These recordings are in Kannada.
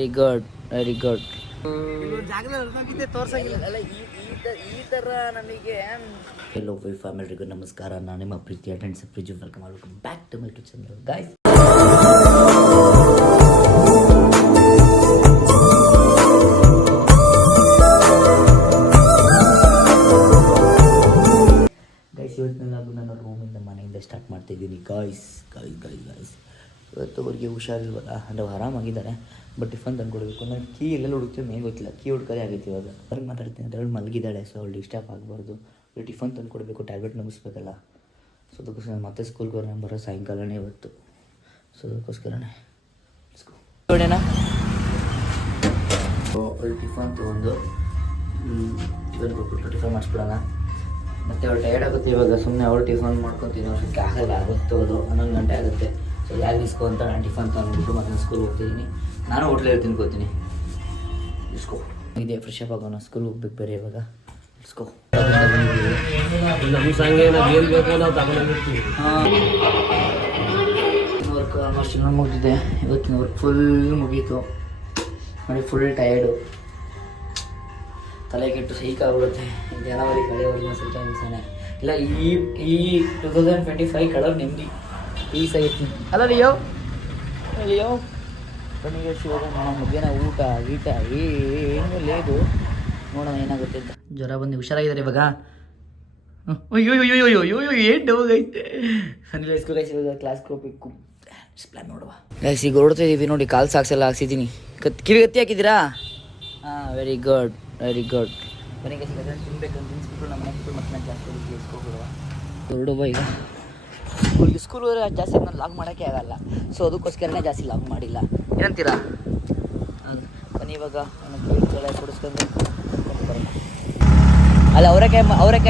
Very good very good. ಈ ಥರ ನಮಗೆ ಎಲ್ಲೋ ಫ್ಯಾಮಿಲಿಗೂ ನಮಸ್ಕಾರ. ನಾನು ನಿಮ್ಮ ಪ್ರೀತಿಯ friends Priju. Welcome back to my YouTube channel guys. ಇವತ್ತಿನೆಲ್ಲಾಗೂ ನಾನು ರೂಮಿಂದ ಮನೆಯಿಂದ ಸ್ಟಾರ್ಟ್ ಮಾಡ್ತಾಯಿದ್ದೀನಿ ಗಾಯ್ಸ್. ಇವತ್ತು ಅವ್ರಿಗೆ ಹುಷಾರಿಲ್ವಲ್ಲ, ಅಂದರೆ ಆರಾಮಾಗಿದ್ದಾರೆ. But tiffin ತಂದ್ಕೊಡ್ಬೇಕು. ನಾನು ಕೀ ಎಲ್ಲೆಲ್ಲ ಹುಡುಕ್ತೀವಿ ಮೇಗೆ ಗೊತ್ತಿಲ್ಲ. ಕೀ ಹುಡ್ಕೋದೇ ಆಗೈತೆ ಇವಾಗ. ಅವ್ರಿಗೆ ಮಾತಾಡ್ತೀನಿ ಅಂತ ಹೇಳಿ ಮಲಗಿದ್ದಾಳೆ. ಸೊ ಅವಳು ಡಿಸ್ಟರ್ಬ್ ಆಗಬಾರ್ದು. ಟಿಫನ್ ತಂದ್ಕೊಡ್ಬೇಕು, ಟ್ಯಾಬ್ಲೆಟ್ ನುಗ್ಗಿಸ್ಬೇಕಲ್ಲ. ಸೊ ಅದಕ್ಕೋಸ್ಕರ ಮತ್ತೆ ಸ್ಕೂಲ್ಗೆ ನಾನು ಬರೋ ಸಾಯಂಕಾಲನೇ ಇವತ್ತು. ಸೊ ಅದಕ್ಕೋಸ್ಕರನೇ ನೋಡೋಣ. ಅವಳು ಟಿಫನ್ ತೊಗೊಂಡು ಟಿಫನ್ ಕೊಟ್ಬಿಟ್ಟು ಟಿಫನ್ ಮಾಡಿಸ್ಬಿಡೋಣ. ಮತ್ತು ಅವಳು ಟಯರ್ಡ್ ಆಗುತ್ತೆ ಇವಾಗ. ಸುಮ್ಮನೆ ಅವಳು ಟಿಫನ್ ಮಾಡ್ಕೊತೀನಿ. ವರ್ಷಕ್ಕೆ ಆಗಲ್ಲ, ಆಗುತ್ತೆ ಅದು 11 ಗಂಟೆ ಆಗುತ್ತೆ. ಸೊ ಯಾರು ಇಸ್ಕೊ ಅಂತ ನಾನು ಟಿಫನ್ ತಂದ್ಬಿಟ್ಟು ಮತ್ತೆ ಸ್ಕೂಲ್ಗೆ ಹೋಗ್ತಿದ್ದೀನಿ. ನಾನು ಹೋಟ್ಲಲ್ಲಿ ತಿನ್ಕೋತೀನಿ. ಇಸ್ಕೋ ಇದೆ, ಫ್ರೆಶ್ ಅಪ್ ಆಗೋಣ. ಸ್ಕೂಲ್ಗೆ ಹೋಗ್ಬೇಕು ಬೇರೆ ಇವಾಗ. ಇಸ್ಕೋ ವರ್ಕ್ ಆಲ್ಮೋಸ್ಟ್ ಇನ್ನೂ ಮುಗಿದಿದೆ. ಇವತ್ತಿನ ವರ್ಕ್ ಫುಲ್ ಮುಗೀತು. ನೋಡಿ ಫುಲ್ ಟಯರ್ಡು, ತಲೆ ಕೆಟ್ಟು ಸೈಕಾಗ್ಬಿಡುತ್ತೆ. ಜನವರಿ ಕಳೆಯವರೆಗೂ ಸ್ವಲ್ಪ ಹಿಂಸೆನೆ ಇಲ್ಲ. ಈ 2025 ಕಳೆದು ನೆಮ್ಮದಿ ಪೀಸ್ ಆಗಿರ್ತೀನಿ ಅಲ್ಲ ಲಿಯೋ. ಕಣ್ಣಿಗೆ ಶಿವಾಗ ಮಧ್ಯಾಹ್ನ ಊಟ ಏನು ಲೇದು. ನೋಡೋಣ ಏನಾಗುತ್ತೆ ಅಂತ. ಜ್ವರ ಬಂದು ಹುಷಾರಾಗಿದ್ದಾರೆ ಇವಾಗ. ಅಯ್ಯೋ ಏನು ಡೋಗೈತೆ. ಇವಾಗ ಕ್ಲಾಸ್ಗೆ ಹೋಗ್ಬೇಕು. ಪ್ಲಾನ್ ನೋಡುವ ಗೈಸ್. ಈಗ ಹೊರಡ್ತಾ ಇದ್ದೀವಿ ನೋಡಿ. ಕಾಲು ಸಾಕ್ಸೆಲ್ಲ ಹಾಕ್ಸಿದ್ದೀನಿ. ಕಿವಿ ಗತ್ತಿ ಹಾಕಿದ್ದೀರಾ? ಹಾಂ, ವೆರಿ ಗುಡ್. ಮನೆಗೆ ತಿನ್ಬೇಕಂತ ತಿನ್ಸ್ಬಿಟ್ಟು ನಮ್ಮ ಮನೆಗೆ ಮತ್ತೆ ನಾನು ಜಾಸ್ತಿ ಇಸ್ಕೊಬಿಡುವ. ಹೊರಡುವ ಈಗ ಸ್ಕೂಲ್ ಹೋದ್ರೆ ಜಾಸ್ತಿ ನಾನು ಲಾಗ್ ಮಾಡೋಕ್ಕೆ ಆಗಲ್ಲ. ಸೊ ಅದಕ್ಕೋಸ್ಕರನೇ ಜಾಸ್ತಿ ಲಾಗ್ ಮಾಡಿಲ್ಲ. ಏನಂತೀರಾ? ಬನ್ನಿ ಇವಾಗ ನಾನು ಕುಡಿಸ್ಕೊಂಡು ಬರೋಣ. ಅಲ್ಲ ಅವರೆಕಾಯಿ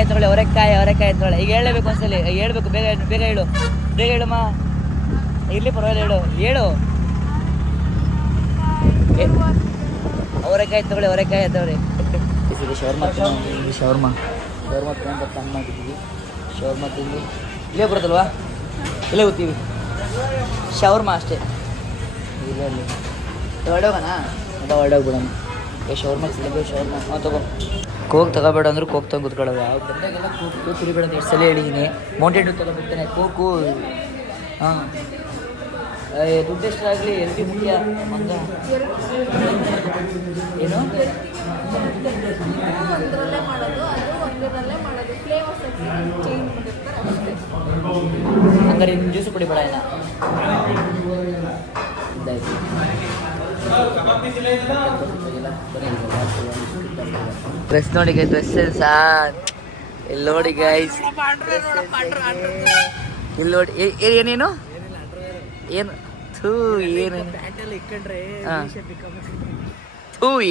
ತಗೊಳ್ಳಿ. ಅವರೆಕಾಯಿ ತಗೊಳ್ಳಿ. ಈಗ ಹೇಳಬೇಕು ಒಂದ್ಸಲಿ. ಹೇಳ್ಬೇಕು, ಬೇಗ ಹೇಳಮ್ಮ. ಇರಲಿ ಪರವಾಗಿಲ್ಲ, ಹೇಳು. ಅವರೆಕಾಯಿ ತಗೊಳ್ಳಿ. ಶವರ್ಮಾ ತಗೊಂಡು ತಂದು ಮಾಡಿದ್ದೀವಿ. ಶವರ್ಮಾ ತಿಂದು ಇಲ್ಲೇ ಬರುತ್ತಲ್ವಾ, ಇಲ್ಲೇ ಗೊತ್ತೀವಿ. ಶವರ್ಮಾ ಅಷ್ಟೇ. ಇಲ್ಲಿ ಹೊರಡೋಗೋಣ, ಹೊರಡೋಗ್ಬಿಡೋಣ. ಶವರ್ಮಾ ತಿನ್ನಬೇಕು. ಶವರ್ಮಾ ತಗೋ. ಕೋಕ್ ತಗೋಬೇಡ ಅಂದ್ರೆ ಕೋಕ್ ತಗೊಂಡು ಕೂತ್ಕೊಳ್ಳೋದು. ಯಾವ ಬಂದಾಗೆಲ್ಲ ಕೋಕ್ ಕುಡಿಬೇಡ ಅಂತ ಎಷ್ಟು ಸಲ ಹೇಳಿದ್ದೀನಿ. ಮೌಂಟೇನ್ ಡ್ಯೂ ತಗೋಬಿಡ್ತಾನೆ ಕೋಕು. ಹಾಂ, ದುಡ್ಡು ಎಷ್ಟಾಗಲಿ ಎಲ್ರಿ ಮುಖ್ಯ ಮಂಗ. ಏನು ಹಂಗಾರೆ ಇನ್ನು ಜ್ಯೂಸು ಕುಡಿಬೇಡ. ಇಲ್ಲ ಇದಾಯ್ತು. ಡ್ರೆಸ್ ನೋಡಿ ಗೈಸ್. ಡ್ರೆಸ್ ಇಲ್ಲಿ ನೋಡಿ ಗೈಸ್. ಇಲ್ಲಿ ನೋಡಿ ಏನೇನು ಏನು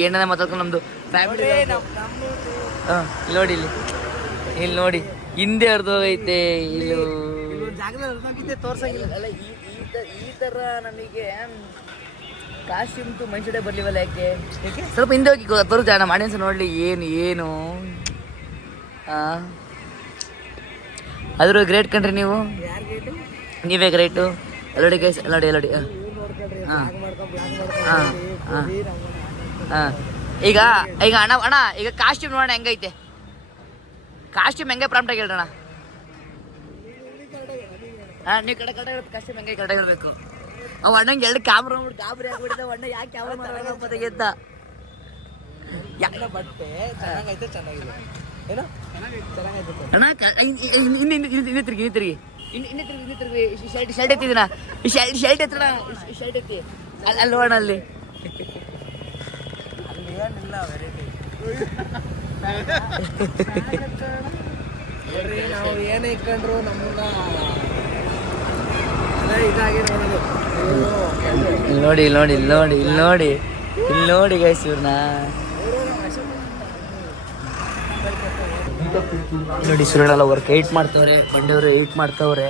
ಏನ ಮಾತಾಡ್ಕೊಂಡು ನಮ್ದು ಫ್ಯಾಮಿಲಿ. ಹಾಂ, ಇಲ್ಲಿ ನೋಡಿ ಹಿಂದೆ ಹರಿದೋಗೈತೆ. ಅಲ್ಲ ಈ ಥರ ನಮಗೆ ಕಾಸ್ಟ್ಯೂಮ್ದು ಮೈಂಡ್ ಬರ್ಲಿವಲ್ಲ. ಯಾಕೆ ಸ್ವಲ್ಪ ಹಿಂದೆ ಹೋಗಿ ತೋರಿಸ ಅಣ್ಣ, ಆಡಿಯನ್ಸ್ ನೋಡಲಿ ಏನು. ಹಾಂ, ಆದರೂ ಗ್ರೇಟ್ ಕಣ್ರಿ ನೀವು. ನೀವೇ ಗ್ರೇಟು. ಎಲ್ಲಡಿ ಗೈಸ್, ಎಲ್ಲಡಿ. ಹಾಂ ಈಗ ಅಣ್ಣ ಈಗ ಕಾಸ್ಟ್ಯೂಮ್ ನೋಡೋಣ ಹೆಂಗೈತೆ. ಕಾಸ್ಟ್ಯೂಮ್ ಹೆಂಗೆ ಪ್ರಾಂಪ್ಟಾಗಿ ಹೇಳ್ರಣ. ಹಾಂ, ನೀವು ಕಡೆ ಕಾಸ್ಟ್ಯೂಮ್ ಹೆಂಗೆ ಕರೆಕ್ಟಾಗಿರ್ಬೇಕು. ಅವ ಅಣ್ಣಂಗೆ ಎರಡು ಕ್ಯಾಮ್ರಾ ಗಾಬರಿ ಆಗ್ಬಿಟ್ಟಿದೆ. ಅಣ್ಣ ಯಾಕೆ ಕ್ಯಾಮ್ರಾ ಮಾಡೋದು ಅಂತ ಬಟ್ಟೆ ಚೆನ್ನಾಗಿದೆ ಏನೋ ಅಣ್ಣ. ಇನ್ನೇ ತಿರುಗಿ ಶರ್ಟ್ ಎತ್ತಿದ್ದೀನ. ಶರ್ಟ್ ಎತ್ತಣ. ಶರ್ಟ್ ಎತ್ತಿ ಅಲ್ಲಿ ನೋಡೋಣ. ಅಲ್ಲಿ ಏನಿಲ್ಲ ವೆರೈಟಿ. ನಾವು ಏನೇ ಇಟ್ಕೊಂಡ್ರು ನಮ್ಮನ್ನ ಇದಾಗಿ ನೋಡಿ ಗೈಸ್ ಇವ್ರನ್ನ ನೋಡಿ. ಸುರಳೆಲ್ಲ ವರ್ಕ್ 8 ಮಾಡ್ತವ್ರೆ. ಬಂಡೆಯವರು 8 ಮಾಡ್ತವ್ರೆ.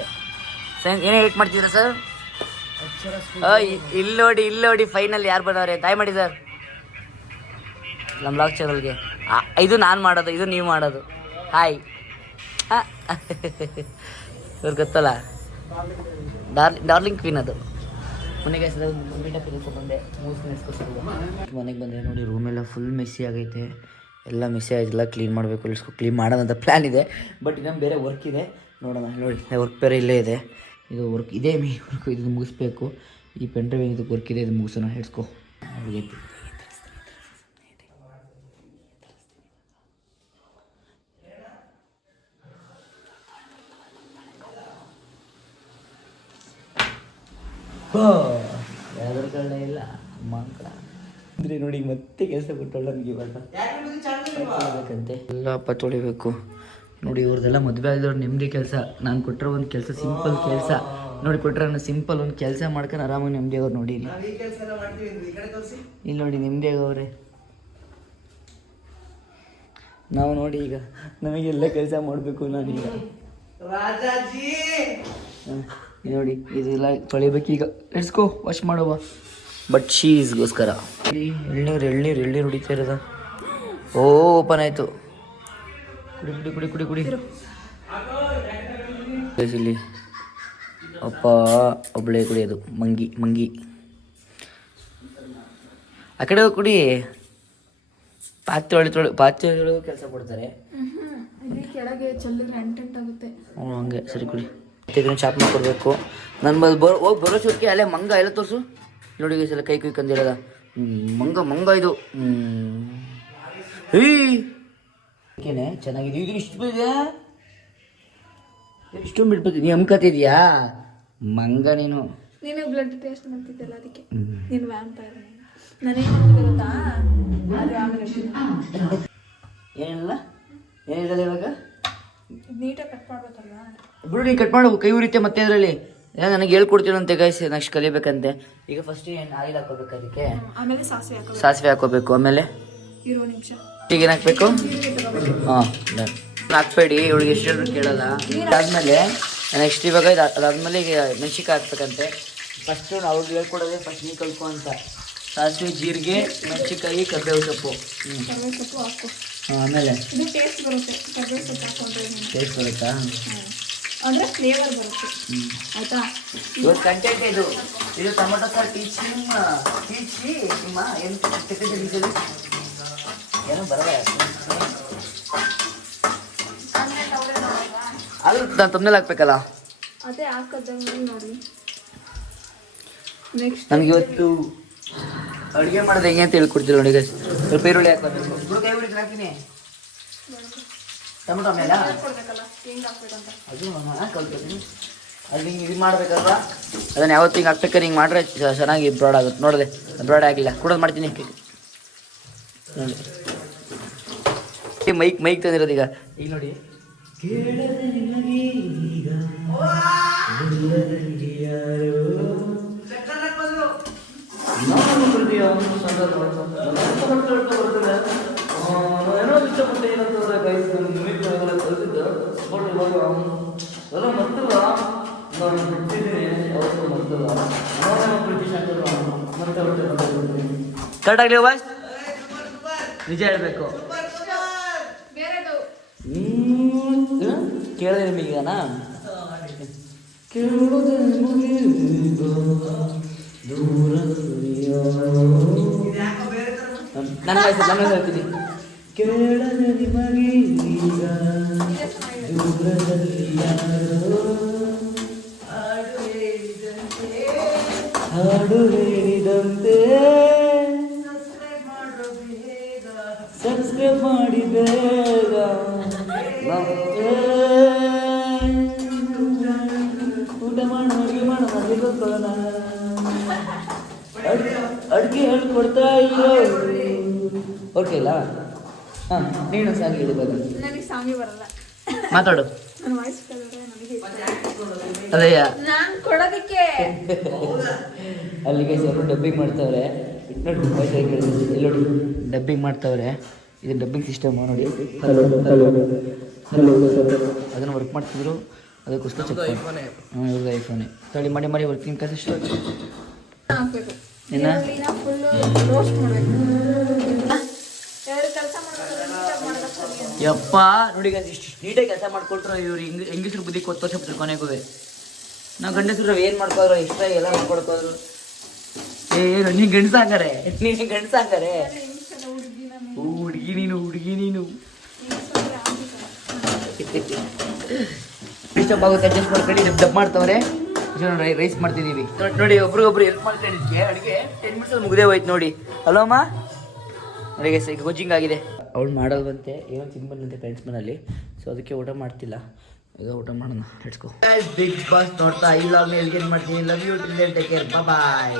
ಏನೇ 8 ಮಾಡ್ತಿದ್ರ ಸರ್? ಇಲ್ಲಿ ನೋಡಿ ಫೈನಲ್ ಯಾರು ಬಂದವ್ರೆ. ತಾಯಿ ಮಾಡಿ ಸರ್ ನಮ್ಮ ಬ್ಲಾಗ್ ಚಾನಲ್ಗೆ. ಇದು ನಾನು ಮಾಡೋದು, ಇದು ನೀವು ಮಾಡೋದು. ಹಾಯ್. ಇವ್ರು ಗೊತ್ತಲ್ಲ, ಡಾರ್ಲಿಂಗ್ ಕ್ವೀನ್ ಅದು. ಮನೆಗೆ ಮೀಟಪ್ ಬಂದೆ ಮನೆಗೆ ಬಂದರೆ ನೋಡಿ ರೂಮೆಲ್ಲ ಫುಲ್ ಮೆಸ್ಸಿ ಆಗೈತೆ. ಎಲ್ಲ ಮೆಸ್ಸಿ ಆಯ್ತಿಲ್ಲ, ಕ್ಲೀನ್ ಮಾಡಬೇಕು, ಕ್ಲೀನ್ ಮಾಡೋಣ ಅಂತ ಪ್ಲ್ಯಾನ್ ಇದೆ. ಬಟ್ ಇನ್ನೊಂದು ಬೇರೆ ವರ್ಕ್ ಇದೆ, ನೋಡೋಣ. ನೋಡಿ ವರ್ಕ್ ಬೇರೆ ಇಲ್ಲೇ ಇದೆ, ಇದು ವರ್ಕ್ ಇದೆ ವರ್ಕ್ ಇದು ಮುಗಿಸ್ಬೇಕು. ಈ ಪೆನ್ ಡ್ರೈವ್ ಇದಕ್ಕೆ ವರ್ಕ್ ಇದೆ, ಇದು ಮುಗಿಸೋಣ. ಹಿಡ್ಸ್ಕೊ. ಯಾವ್ದಾರು ಕಾರಣ ಇಲ್ಲ ಮಕ್ಕಳ ಅಂದರೆ ನೋಡಿ ಮತ್ತೆ ಕೆಲಸ ಕೊಟ್ಟಳು ನನಗೆ ಇವಾಗ ಬೇಕಂತೆ. ಎಲ್ಲ ಹಬ್ಬ ತೊಳಿಬೇಕು ನೋಡಿ. ಇವ್ರದ್ದೆಲ್ಲ ಮದುವೆ ಆಗಿದವ್ರು ನೆಮ್ಮದಿ ಕೆಲಸ. ನಾನು ಕೊಟ್ಟಿರೋ ಒಂದು ಕೆಲಸ ಸಿಂಪಲ್ ಕೆಲಸ ನೋಡಿ. ಕೊಟ್ಟರೆ ನಾನು ಸಿಂಪಲ್ ಒಂದು ಕೆಲಸ ಮಾಡ್ಕೊಂಡು ಆರಾಮಾಗಿ ನೆಮ್ಮದಿ ಆಗೋರು ನೋಡಿ. ಇಲ್ಲಿ ನೋಡಿ ನೆಮ್ಮದಿ ಆಗೋವ್ರೆ. ನಾವು ನೋಡಿ ಈಗ ನಮಗೆಲ್ಲ ಕೆಲಸ ಮಾಡಬೇಕು ನಾನೀಗ. ನೋಡಿ ಇದೆಲ್ಲ ತೊಳಿಬೇಕೀಗ. ಲೆಟ್ಸ್ಕೋ ವಾಶ್ ಮಾಡುವ. ಬಟ್ ಶೀಸ್ಗೋಸ್ಕರ ಎಳ್ನೀರು ಹೊಡಿತಾ ಇರೋದ. ಓಪನ್ ಆಯಿತು. ಕುಡಿ ಇಲ್ಲಿ ಅಪ್ಪ ಒಬ್ಬಳೇ ಕುಡಿಯೋದು. ಮಂಗಿ ಆ ಕಡೆ ಹೋಗಿ ಕುಡಿ. ಪಾತ್ರೆ ಕೆಲಸ ಕೊಡ್ತಾರೆ. ಹಂಗೆ ಸರಿ ಕುಡಿ. ಇದನ್ನು ಚಾಪ್ ಮಾಡ್ಕೊಡ್ಬೇಕು. ನನ್ನ ಹೋಗಿ ಬರೋ ಚೂರ್ಕೆ ಅಲ್ಲೇ ಮಂಗ ಎಲ್ಲ ತೋರಿಸು ನೋಡಿ. ಸಲ ಕೈ ಕುಯ್ಕೊಂಡಿರೋದ ಮಂಗ ಇದು. ಏನೇ ಚೆನ್ನಾಗಿದೆ ಇದು. ಇಷ್ಟು ಬಿದ್ಯಾ, ಇಷ್ಟೊಂದು ಬಿಟ್ಬಿಡ್ತೀನಿ. ನೀ ಅಮ್ಕತಿದ್ಯಾ ಮಂಗ ನೀನು. ನೀನು ಬ್ಲಡ್ ಟೆಸ್ಟ್ ಮಾಡ್ತಿದ್ದಲ್ಲ ಅದಕ್ಕೆ ನೀನು ವ್ಯಾಂಪೈರ್. ಏನಿಲ್ಲ ಇವಾಗ. ನೀಟಾಗಿ ಕಟ್ ಮಾಡ್ಬೇಕಲ್ಲ ಬಿಡು. ನೀ ಕಟ್ ಮಾಡು, ಕೈ ಉರಿತೆ ಮತ್ತೆ ಅದರಲ್ಲಿ. ನನಗೆ ಹೇಳ್ಕೊಡ್ತೀನಂತೆ ಗೈಸ್, ನೆಕ್ಸ್ಟ್ ಕಲಿಬೇಕಂತೆ. ಈಗ ಫಸ್ಟ್ ಏನು ಆಯಿಲ್ ಹಾಕೋಬೇಕು, ಅದಕ್ಕೆ ಆಮೇಲೆ ಸಾಸಿವೆ ಹಾಕೋಬೇಕು. ಆಮೇಲೆ ಈಗ ಏನು ಹಾಕ್ಬೇಕು? ಹಾಂ ಹಾಕ್ಬೇಡಿ, ಇವಳಿಗೆ ಎಷ್ಟು ಕೇಳಲ್ಲ. ಅದಾದ್ಮೇಲೆ ನೆಕ್ಸ್ಟ್ ಇವಾಗ ಅದಾದ್ಮೇಲೆ ಈಗ ಮೆಣಸಿನ್ಕಾಯಿ ಹಾಕ್ಬೇಕಂತೆ. ಫಸ್ಟು ಅವ್ರಿಗೆ ಹೇಳ್ಕೊಡೋದೆ ಫಸ್ಟ್ ನೀ ಕಲ್ಕೊ ಅಂತ. ಸಾಸಿವೆ, ಜೀರಿಗೆ, ಮೆಣಸಿನ್ಕಾಯಿ, ಕರ್ಬೇವು ಸೊಪ್ಪು. ಆಮೇಲೆ ಟೇಸ್ಟ್ ಬರುತ್ತಾ? ಅಂದರೆ ಫ್ಲೇವರ್ ಬರುತ್ತೆ. ಆಯ್ತಾ? ಇವತ್ತು ಕಂಟೆಂಟ್ ಇದು ಟೊಮೊಟೊ ಸಾರು ಟೀಚಿ ನಿಮ್ಮ ಏನು ಏನೋ ಬರಲ್ಲ. ಅದು ನಾನು ತಮ್ಮನೇಲಿ ಹಾಕ್ಬೇಕಲ್ಲ, ಅದೇ ಹಾಕೋದಂಗೆ ನೋಡಿ. ನೆಕ್ಸ್ಟ್ ನನಗೆ ಇವತ್ತು ಅಡುಗೆ ಮಾಡೋದು ಹೆಂಗೆ ಅಂತ ಹೇಳ್ಕೊಡ್ತೀವಿ ನೋಡಿ. ಸ್ವಲ್ಪ ಈರುಳ್ಳಿ ಹಾಕೋಬೇಕು. ಕೈ ಹುಡುಗಿ ಹಾಕ್ತೀನಿ. ಟೊಮೊಟೊ ಮೇಲೆ ಅದು ಕಲ್ತೀನಿ. ಅದು ಹಿಂಗೆ ಇದು ಮಾಡ್ಬೇಕಲ್ವ, ಅದನ್ನು ಯಾವತ್ತು ಹಿಂಗೆ ಹಾಕ್ಬೇಕಾದ್ರೆ ಹಿಂಗೆ ಮಾಡ್ರೆ ಚೆನ್ನಾಗಿ ಬ್ರಾಡ್ ಆಗುತ್ತೆ. ನೋಡಿದೆ ಬ್ರಾಡ್ ಆಗಿಲ್ಲ, ಕೊಡೋದು ಮಾಡ್ತೀನಿ ನೋಡಿ. ಮೈಕ್ ತಂದಿರೋದು ಈಗ ನೋಡಿ. ಕರೆಕ್ಟ್ ಆಗಲಿ ವಾಯ್ಸ್, ನಿಜ ಹೇಳ್ಬೇಕು. ಕೇಳಿದೆ ನಿಮಗೀಗನಾ? ನನ್ನ ಹೇಳ್ತೀನಿ. ಕೇಳದ ನಿಮಗೆ ಈಗ ದೂರದಲ್ಲಿ ಯಾರೋ ಹಾಡು ಹೇಳಿದಂತೆ ಸಬ್ಸ್ಕ್ರೈಬ್ ಮಾಡಿ ಬೇಗ. ಊಟ ಮಾಡು, ಅಡುಗೆ ಮಾಡು, ಮದುವೆಗೋಣ. ಅಡುಗೆ ಹೇಳ್ಕೊಡ್ತಾ ಇರೋ. ಓಕೆ ಇಲ್ಲ? ಹಾಂ, ನೀನು ಸಾಂಗ್ ಹೇಳಿ ಬರ. ನನಗೆ ಸಾಂಗಿ ಬರಲ್ಲ, ಮಾತಾಡು. ನನ್ನ ವಾಯ್ಸ್ ನನಗೆ ಅದೇಯ ನಾನು ಕೊಡೋದಕ್ಕೆ. ಅಲ್ಲಿಗೆ ಸ್ವಲ್ಪ ಡಬ್ಬಿಂಗ್ ಮಾಡ್ತಾವ್ರೆ ನೋಡಿ. ವಾಯ್ಸ್ ಹೇಗೆ ಕೇಳಿದ್ವಿ ಇಲ್ಲಿ ನೋಡಿ, ಡಬ್ಬಿಂಗ್ ಮಾಡ್ತಾವ್ರೆ. ಇದು ಡಬ್ಬಿಂಗ್ ಸಿಸ್ಟಮ್ ನೋಡಿ. ಅದನ್ನು ವರ್ಕ್ ಮಾಡ್ತಿದ್ರು, ಅದಕ್ಕೋಸ್ಕರ ಚೆಕ್ ಮಾಡಿ. ಇವ್ರದ್ದು ಐಫೋನೇ ತಳಿ ಮಾಡಿ ವರ್ಕಿಂಗ್ ಕೆಲಸ ಹಾಕ್ಬೇಕು. ಏನ ಫುಲ್ಲು ರೋಸ್ಟ್ ಮಾಡಬೇಕು. ಯಪ್ಪ ನೋಡಿ, ಇಷ್ಟು ನೀಟಾಗಿ ಕೆಲಸ ಮಾಡ್ಕೊಟ್ರು ಇವ್ರು. ಹೆಂಗಸ್ರು ಬುದ್ಧಿ ಕೊತ್ತು ಕೊನೆಗೂ ನಾವು ಗಂಡಸರು ಏನು ಮಾಡ್ಕೋದ್ರು ಇಷ್ಟ ಎಲ್ಲ ಮಾಡ್ಕೊಡ್ಕೋದ್ರು. ಏನು ನೀನು ಗಂಡಸ ಹಂಗಾರೆ ನೀನು ಗಂಡಸ ಹಂಗಾರೆ ಹುಡುಗಿ ನೀನು ಡಿಸ್ಟರ್ಬ್ ಆಗುತ್ತೆ ಅಡ್ಜಸ್ಟ್ ಮಾಡ್ಕೊಂಡು ಡಬ್ ಮಾಡ್ತವ್ರೆ ರೈಸ್ ಮಾಡ್ತಿದ್ದೀವಿ ನೋಡಿ ಒಬ್ರಿಗೊಬ್ರು ಹೆಲ್ಪ್ ಮಾಡ್ಕೊಂಡಿದ್ದೆ ಅಡುಗೆ 10 ಮಿನಿಟ್ಸಲ್ಲಿ ಮುಗಿದೇ ಹೋಯ್ತು ನೋಡಿ. ಹಲೋ ಅಮ್ಮ ಅಡುಗೆ ಈಗ ಕೋಚಿಂಗ್ ಆಗಿದೆ. ಅವಳು ಮಾಡಲ್ವಂತೆ ಏನೋ ತಿನ್ಬಂದಂತೆ ಫ್ರೆಂಡ್ಸ್ ಮನೇಲಿ, ಸೊ ಅದಕ್ಕೆ ಊಟ ಮಾಡ್ತಿಲ್ಲ. ಈಗ ಊಟ ಮಾಡೋಣ, ಲೆಟ್ಸ್ ಗೋ. ಬಿಗ್ ಬಾಸ್ ನೋಡ್ತಾ ಇಲ್ಲ ಎಲ್ಗೇನ್ ಮಾಡ್ತೀನಿ. Love you till then take care, bye.